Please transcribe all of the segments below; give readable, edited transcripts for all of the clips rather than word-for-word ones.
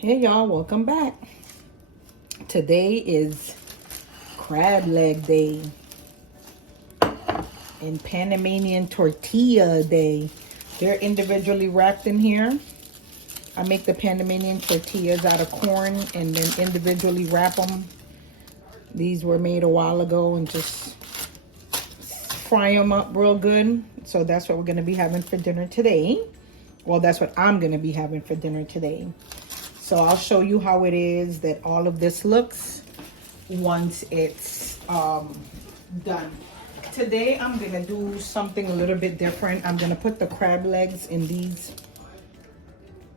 Hey y'all, welcome back. Today is crab leg day and Panamanian tortilla day. They're individually wrapped in here. I make the Panamanian tortillas out of corn and then individually wrap them. These were made a while ago and just fry them up real good. So that's what we're going to be having for dinner today. Well, that's what I'm going to be having for dinner today. So I'll show you how it is that all of this looks once it's done. Today I'm gonna do something a little bit different. I'm gonna put the crab legs in these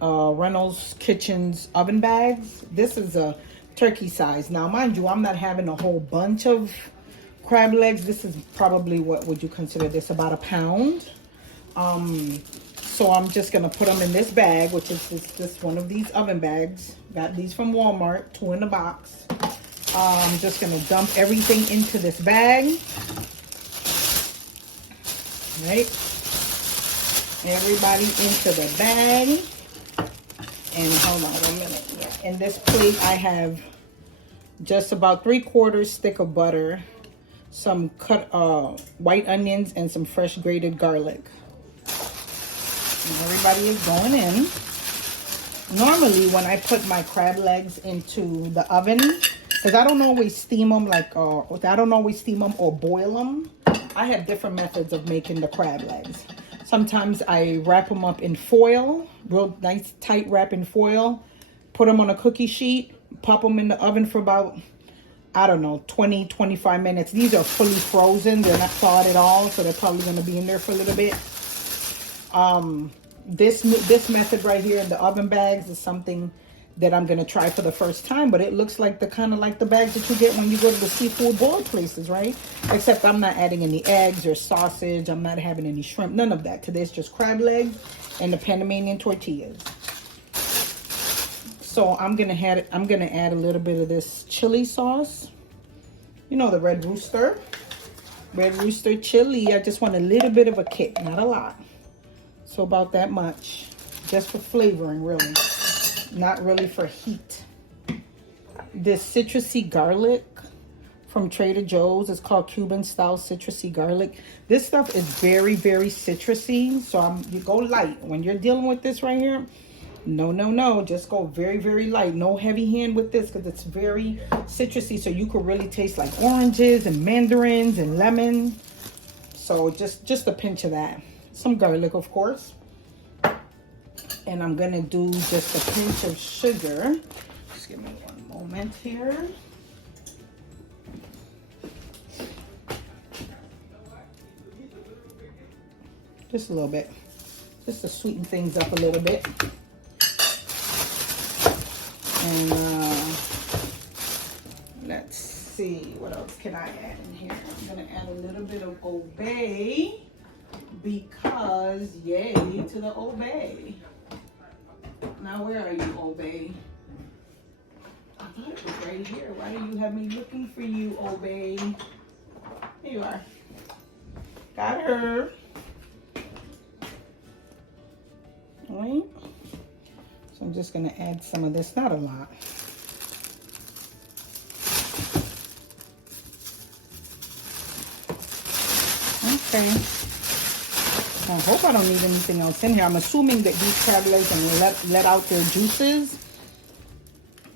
Reynolds Kitchens oven bags. This is a turkey size. Now mind you, I'm not having a whole bunch of crab legs. This is probably, what would you consider this, about a pound. So I'm just going to put them in this bag, which is this one of these oven bags. Got these from Walmart, 2 in a box. I'm just going to dump everything into this bag. Right? Everybody into the bag. And hold on 1 minute. Yeah. In this plate, I have just about 3/4 stick of butter, some cut white onions, and some fresh grated garlic. And everybody is going in. Normally, when I put my crab legs into the oven, because I don't always steam them or boil them. I have different methods of making the crab legs. Sometimes I wrap them up in foil, real nice tight wrap in foil, put them on a cookie sheet, pop them in the oven for about, I don't know, 20, 25 minutes. These are fully frozen. They're not thawed at all, so they're probably going to be in there for a little bit. This method right here in the oven bags is something that I'm going to try for the first time, but it looks like the kind of like the bags that you get when you go to the seafood boil places, right? Except I'm not adding any eggs or sausage. I'm not having any shrimp, none of that. Today's just crab legs and the Panamanian tortillas. So I'm going to add a little bit of this chili sauce. You know, the Red Rooster chili. I just want a little bit of a kick, not a lot. So about that much, just for flavoring, really, not really for heat. This citrusy garlic from Trader Joe's is called Cuban style citrusy garlic. This stuff is very, very citrusy. So you go light when you're dealing with this right here. No, just go very, very light. No heavy hand with this because it's very citrusy. So you could really taste like oranges and mandarins and lemon. So just a pinch of that. Some garlic, of course. And I'm going to do just a pinch of sugar. Just give me 1 moment here. Just a little bit. Just to sweeten things up a little bit. And let's see. What else can I add in here? I'm going to add a little bit of Obey. Because yay to the Obey. Now where are you, Obey? I thought it was right here. Why do you have me looking for you, Obey? Here you are. Got her. All right. So I'm just going to add some of this, not a lot. Okay. I hope I don't need anything else in here. I'm assuming that these crab legs are going to let out their juices,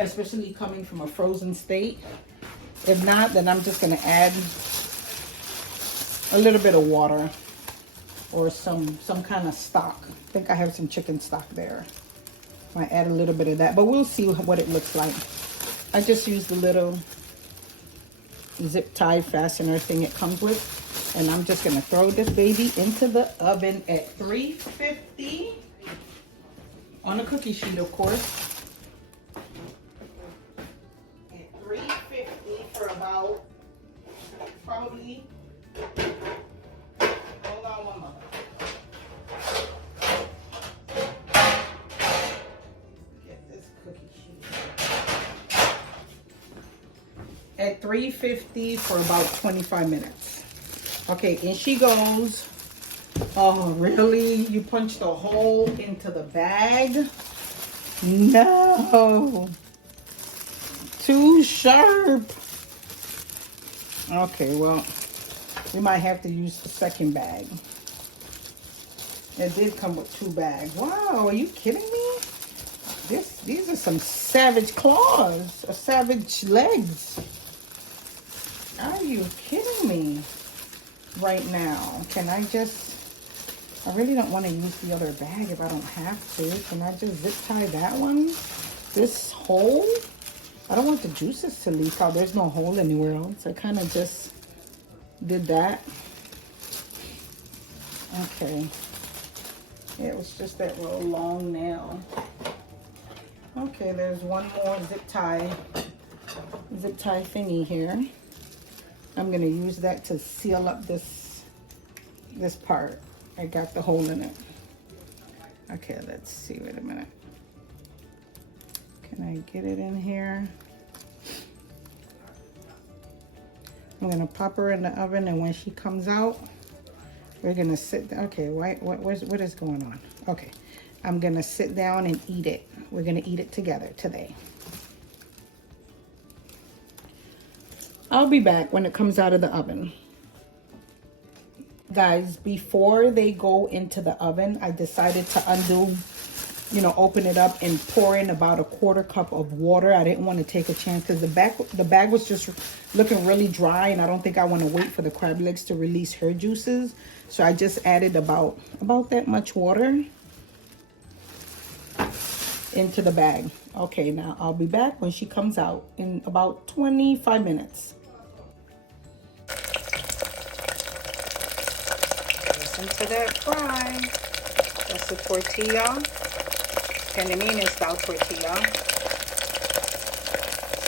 especially coming from a frozen state. If not, then I'm just going to add a little bit of water or some kind of stock. I think I have some chicken stock there. I add a little bit of that, but we'll see what it looks like. I just used the little zip tie fastener thing it comes with. And I'm just going to throw this baby into the oven at 350 on a cookie sheet, of course. At 350 for about probably, hold on 1 moment. Get this cookie sheet. At 350 for about 25 minutes. Okay, in she goes. Oh, really? You punched a hole into the bag? No. Too sharp. Okay, well, we might have to use the second bag. It did come with 2 bags. Wow, are you kidding me? These are some savage claws, or savage legs. Are you kidding me? Right now, can I just, I really don't want to use the other bag if I don't have to. Can I just zip tie that one? This hole? I don't want the juices to leak out. There's no hole anywhere else. I kind of just did that. Okay. It was just that little long nail. Okay, there's one more zip tie thingy here. I'm gonna use that to seal up this part. I got the hole in it. Okay, let's see, wait a minute. Can I get it in here? I'm gonna pop her in the oven, and when she comes out, we're gonna sit down. Okay, what is going on? Okay, I'm gonna sit down and eat it. We're gonna eat it together today. I'll be back when it comes out of the oven. Guys, before they go into the oven, I decided to open it up and pour in about a 1/4 cup of water. I didn't want to take a chance because the bag was just looking really dry, and I don't think I want to wait for the crab legs to release her juices. So I just added about that much water into the bag. Okay, now I'll be back when she comes out in about 25 minutes. Listen to that fry. That's the tortilla. Panamanian style tortilla.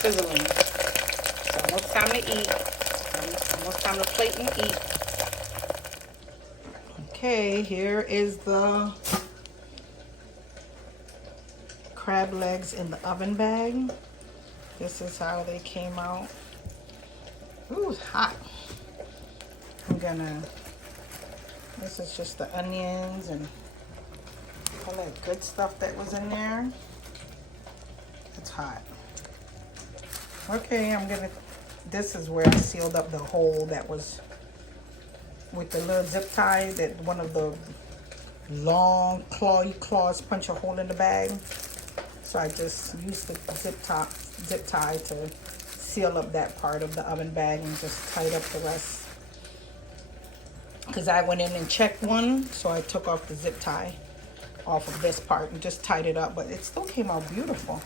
Sizzling. It's almost time to eat. Almost time to plate and eat. Okay, here is the crab legs in the oven bag. This is how they came out. Ooh, it's hot. This is just the onions and all that good stuff that was in there. It's hot. Okay, this is where I sealed up the hole that was with the little zip tie, that one of the long claws punch a hole in the bag. So I just used the zip tie to seal up that part of the oven bag and just tied up the rest. Because I went in and checked one, so I took off the zip tie off of this part and just tied it up, but it still came out beautiful.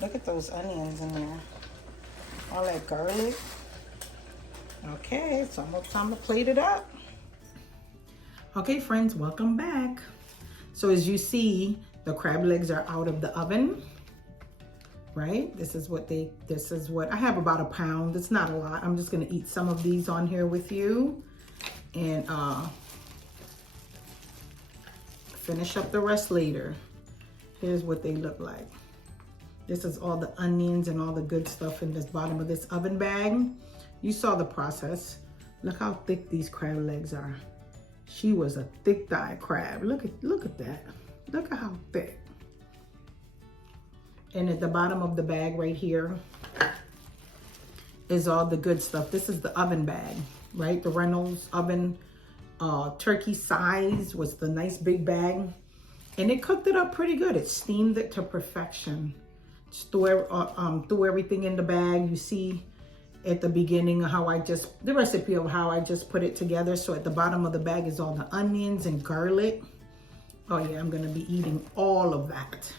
Look at those onions in there. All that garlic. Okay, it's almost time to plate it up. Okay, friends, welcome back. So as you see, the crab legs are out of the oven, right? This is what I have, about a pound. It's not a lot. I'm just gonna eat some of these on here with you and finish up the rest later. Here's what they look like. This is all the onions and all the good stuff in this bottom of this oven bag. You saw the process. Look how thick these crab legs are. She was a thick thigh crab. Look at that. Look at how thick. And at the bottom of the bag right here is all the good stuff. This is the oven bag, right? The Reynolds oven turkey size was the nice big bag. And it cooked it up pretty good. It steamed it to perfection. Just threw everything in the bag. You see at the beginning the recipe of how I just put it together. So at the bottom of the bag is all the onions and garlic. Oh yeah, I'm gonna be eating all of that.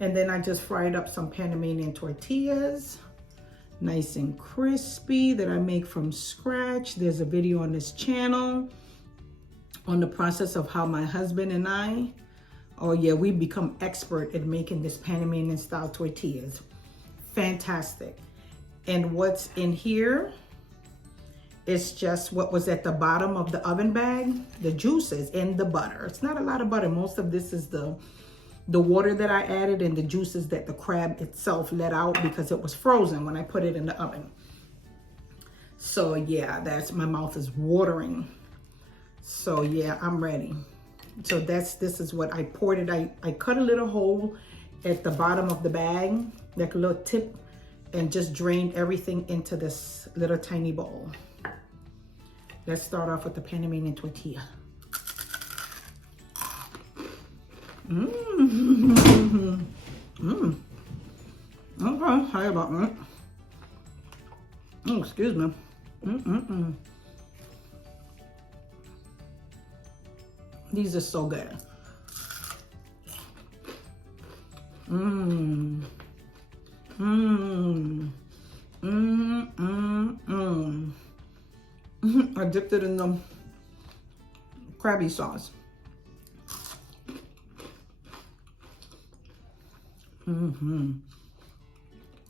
And then I just fried up some Panamanian tortillas, nice and crispy, that I make from scratch. There's a video on this channel on the process of how my husband and I, oh yeah, we become expert at making this Panamanian style tortillas. Fantastic. And what's in here is just what was at the bottom of the oven bag, the juices and the butter. It's not a lot of butter. Most of this is the water that I added and the juices that the crab itself let out because it was frozen when I put it in the oven. So yeah, my mouth is watering. So yeah, I'm ready. So this is what I poured it. I cut a little hole at the bottom of the bag, like a little tip, and just drained everything into this little tiny bowl. Let's start off with the Panamanian tortilla. Mmm. Mmm. Okay, sorry about that. Oh, excuse me. These are so good. I dipped it in the crabby sauce.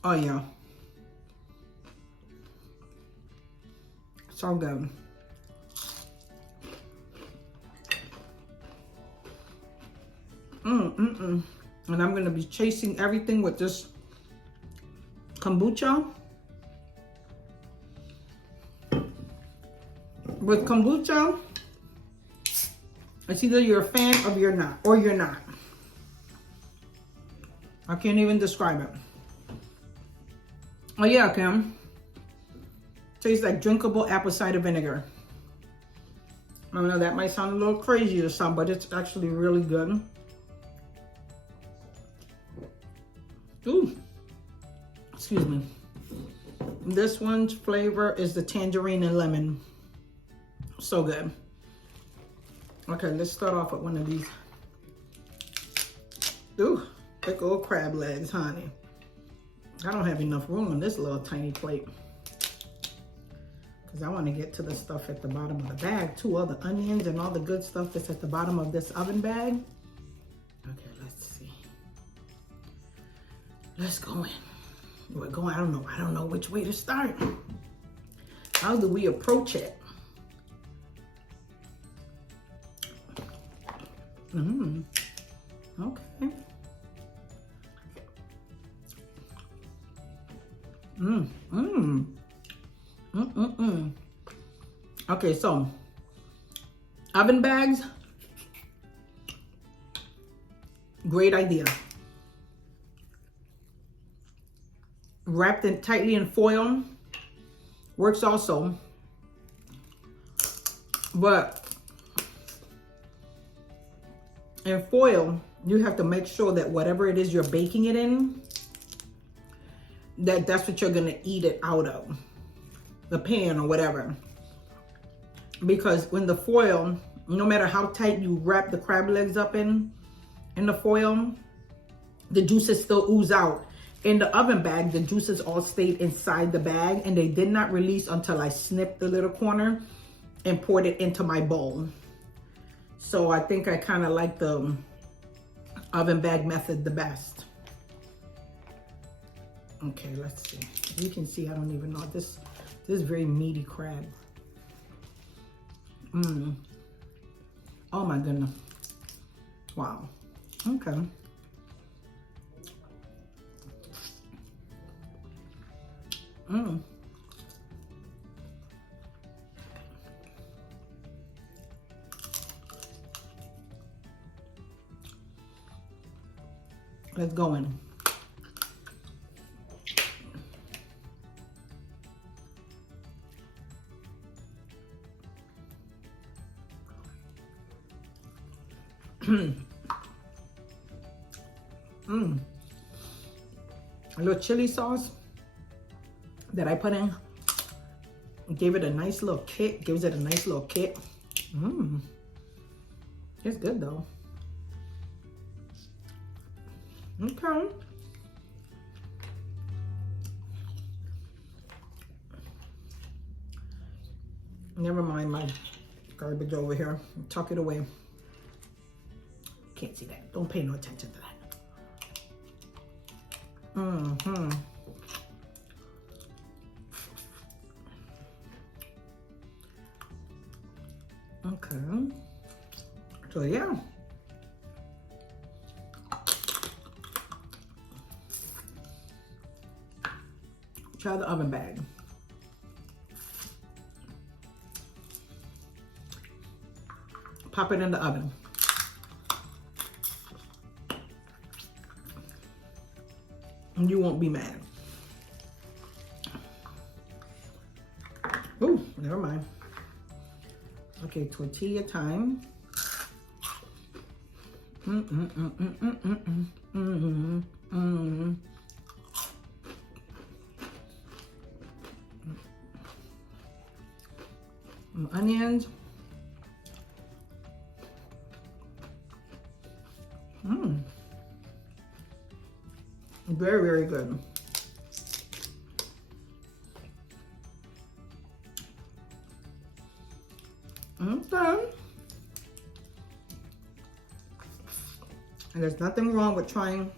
Oh yeah. So good. And I'm gonna be chasing everything with this kombucha. With kombucha, it's either you're a fan or you're not, I can't even describe it. Oh yeah, Kim. Tastes like drinkable apple cider vinegar. I know that might sound a little crazy or something, but it's actually really good. Ooh, excuse me. This one's flavor is the tangerine and lemon. So good. Okay, let's start off with one of these. Ooh, big old crab legs, honey. I don't have enough room on this little tiny plate, because I want to get to the stuff at the bottom of the bag too, all the onions and all the good stuff that's at the bottom of this oven bag. Okay, let's see. Let's go in. We're going, I don't know which way to start. How do we approach it? Okay. Okay, so oven bags, great idea. Wrapped it tightly in foil works also, but in foil you have to make sure that whatever it is you're baking it in, that's what you're gonna eat it out of, the pan or whatever. Because when the foil, no matter how tight you wrap the crab legs up in the foil, the juices still ooze out. In the oven bag, the juices all stayed inside the bag and they did not release until I snipped the little corner and poured it into my bowl. So I think I kind of like the oven bag method the best. Okay, let's see. You can see, I don't even know. This is very meaty crab. Oh my goodness. Wow. Okay. Let's go in. A little chili sauce that I put in gave it a nice little kick. Gives it a nice little kick. It's good though. Okay. Never mind my garbage over here. Tuck it away. Can't see that. Don't pay no attention to that. Okay. So yeah. Try the oven bag. Pop it in the oven. you won't be mad. Oh, never mind. Okay, tortilla time. Onions. Very, very good. Okay. And there's nothing wrong with trying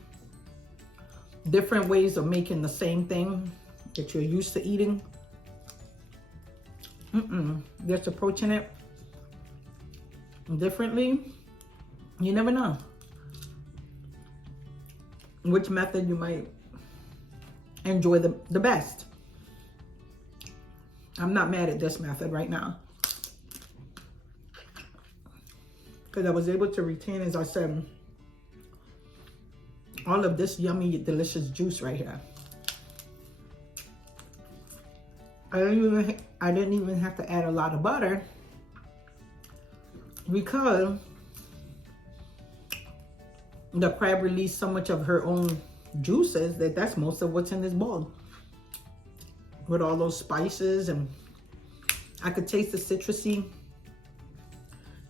different ways of making the same thing that you're used to eating. Just approaching it differently. You never know which method you might enjoy the best. I'm not mad at this method right now, because I was able to retain, as I said, all of this yummy, delicious juice right here. I didn't even have to add a lot of butter, because the crab released so much of her own juices that's most of what's in this bowl. With all those spices, and I could taste the citrusy,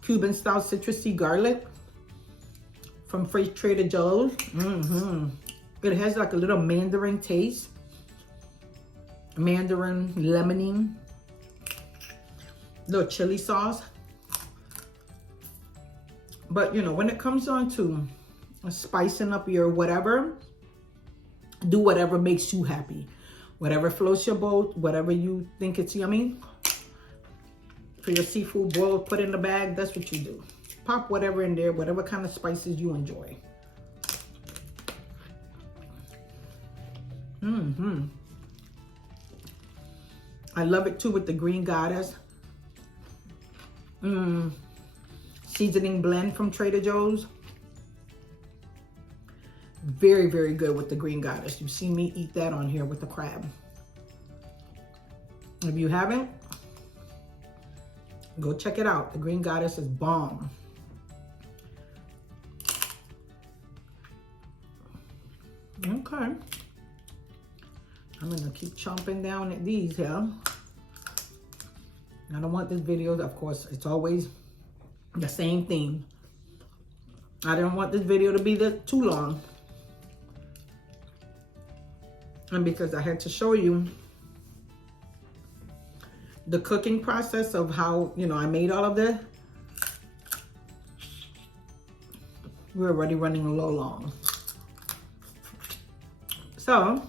Cuban style citrusy garlic from Trader Joe's. It has like a little mandarin taste. Mandarin, lemony, little chili sauce. But you know, when it comes on to spicing up your whatever, do whatever makes you happy. Whatever floats your boat, whatever you think it's yummy. For your seafood boil, put in the bag, that's what you do. Pop whatever in there, whatever kind of spices you enjoy. I love it too with the green goddess seasoning blend from Trader Joe's. Very, very good with the green goddess. You've seen me eat that on here with the crab. If you haven't, go check it out. The green goddess is bomb. Okay. I'm gonna keep chomping down at these here. I don't want this video, of course, it's always the same thing. I didn't want this video to be too long. And because I had to show you the cooking process of how, you know, I made all of this, we're already running a little long. So,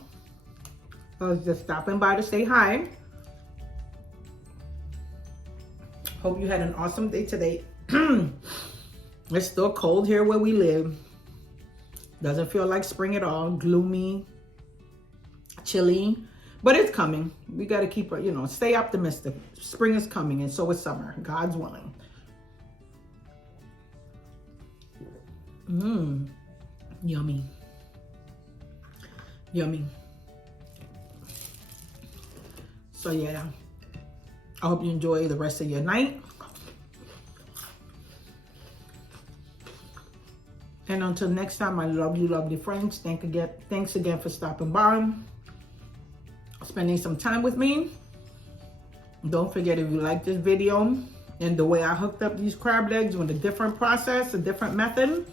I was just stopping by to say hi. Hope you had an awesome day today. It's still cold here where we live. Doesn't feel like spring at all. Gloomy, chilly, but it's coming. We got to keep, you know, stay optimistic. Spring is coming, and so is summer. God's willing. Yummy. Yummy. So yeah, I hope you enjoy the rest of your night. And until next time, I love you, lovely friends. Thanks again for stopping by, spending some time with me. Don't forget, if you like this video and the way I hooked up these crab legs with a different process, a different method,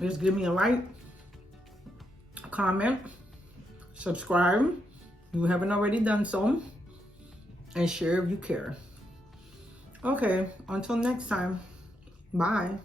just give me a like, comment, subscribe if you haven't already done so, and share if you care. Okay, until next time, bye.